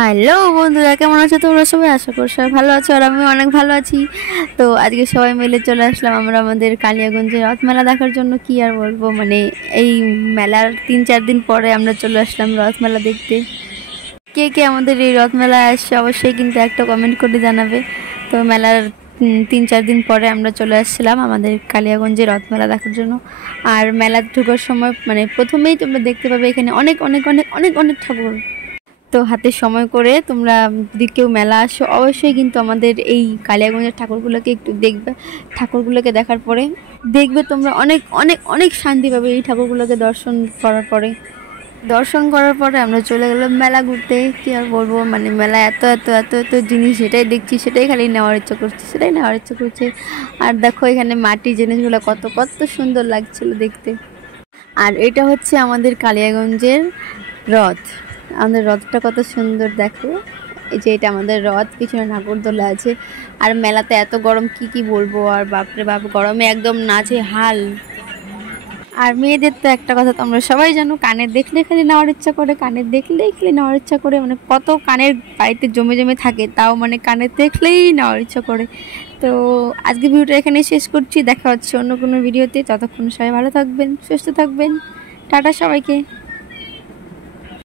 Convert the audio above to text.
Hello বন্ধুরা, কেমন আছো তোমরা সবাই? আশা করি সবাই ভালো আছো আর আমি অনেক ভালো আছি। তো আজকে সবাই মিলে চলে আসলাম আমরা আমাদের কালিয়াগঞ্জের রথমেলা দেখার জন্য। কি আর বলবো, মানে এই মেলার 3-4 দিন পরে আমরা চলে আসলাম রথমেলা দেখতে। কে কে আমাদের এই রথমেলায় আসছে অবশ্যই কিন্তু একটা কমেন্ট করে জানাবে। তো মেলার 3-4 দিন পরে আমরা চলে আসছিলাম আমাদের কালিয়াগঞ্জে রথমেলা দেখার জন্য। আর মেলা ঢোকার সময় মানে প্রথমেই তোমরা দেখতে পাবে এখানে অনেক অনেক অনেক অনেক অনেক ঠাকুর। তো হাতে সময় করে তোমরা যদি কেউ মেলা আসো অবশ্যই কিন্তু আমাদের এই কালিয়াগঞ্জের ঠাকুরগুলোকে একটু দেখবে। ঠাকুরগুলোকে দেখার পরে দেখবে তোমরা অনেক অনেক অনেক শান্তি পাবে এই ঠাকুরগুলোকে দর্শন করার পরে আমরা চলে গেলাম মেলা ঘুরতে। কি আর বলবো, মানে মেলা এত এত এত এত জিনিস, যেটাই দেখছি সেটাই খালি নেওয়ার ইচ্ছা করছে। আর দেখো এখানে মাটির জিনিসগুলো কত কত সুন্দর লাগছিল দেখতে। আর এটা হচ্ছে আমাদের কালিয়াগঞ্জের রথ। আমাদের রথটা কত সুন্দর দেখো। এই যে এটা আমাদের রথ, পিছনে নাগরদোলা আছে। আর মেলাতে এত গরম কি বলবো, আর বাপরে বাপ গরমে একদম নাচে হাল। আর মেয়েদের তো একটা কথা তোমরা সবাই জানো, কানের দেখলে খালি নেওয়ার ইচ্ছা করে, কানের দেখলেই খালি নেওয়ার ইচ্ছা করে। মানে কত কানের বাড়িতে জমে জমে থাকে, তাও মানে কানের দেখলেই নেওয়ার ইচ্ছা করে। তো আজকে ভিডিওটা এখানেই শেষ করছি, দেখা হচ্ছে অন্য কোনো ভিডিওতে। ততক্ষণ সবাই ভালো থাকবেন, সুস্থ থাকবেন। টাটা সবাইকে।